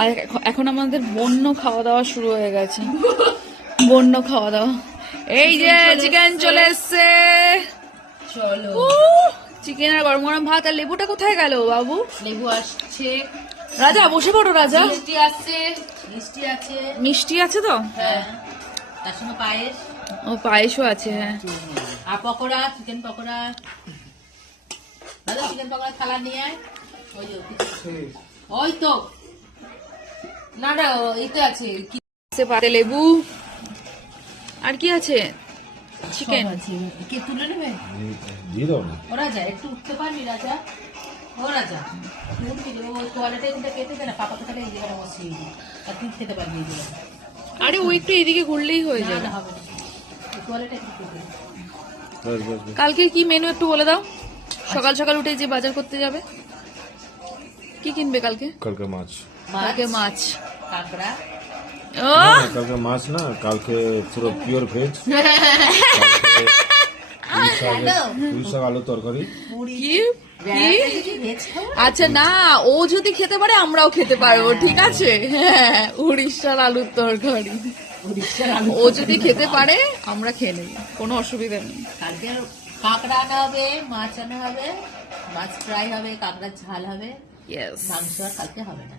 আর এখন আমাদের বন্য খাওয়া দাওয়া শুরু হয়ে গেছে। বন্য খাওয়া দাওয়া, এই যে চিকেন চলে এসছে, চলো চিকেন আর গরম গরম ভাত। আর লেবুটা কোথায় গেল বাবু? লেবু আসছে, রাজা বসে পড়ো রাজা। মিষ্টি আসছে, মিষ্টি আছে, মিষ্টি আছে তো? হ্যাঁ, তার সঙ্গে পায়েস, ও পায়েসও আছে, হ্যাঁ। আর পকোড়া, চিকেন পকোড়া। দাদা চিকেন পকোড়া থালা নিয়ে আয়। ওই যে, ওই তো না না এইতে আছে কি পাতে লেবু আর কি আছে? চিকেন আছে, কে তুলে নেবে? দিয়ে দাও না। ও রাজা একটু উঠতে পারবি রাজা? ও রাজা তুই উঠবি, ও তোয়ালেটা এখানটা কেটে দে না, পাপাকে তাহলে এই জায়গাটা বসিয়ে দিই, আর তুই খেতে পারবি এই জায়গাটা। আরে ওই একটু এদিকে ঘুরলেই হয়ে না যাবে। না হবে না, তোয়ালেটা একটু কেটে দে। বাস বাস বাস। কালকে কি মেনু একটু বলে দাও। সকাল সকাল উঠে যে বাজার করতে যাবে, কি কিনবে কালকে? কালকে মাছ। কালকে মাছ। কাঁকড়া, ও না, না, কালকে মাছ না, কালকে পুরো পিওর ভেজ। পুঁই শাক আলু তরকারি। কি কি? ভেজ খাবো। আচ্ছা না, ও যদি খেতে পারে আমরাও খেতে পারবো, ঠিক আছে? হ্যাঁ, উড়িষ্যার আলুর তরকারি। উড়িষ্যার আলু। ও যদি খেতে পারে আমরা খেয়ে নেব, কোনো অসুবিধা নেই। কালকে কাঁকড়া আনা হবে, মাছ আনা হবে, মাছ ফ্রাই হবে, কাঁকড়ার ঝাল হবে, ইয়েস। মাংস আর কালকে হবে না।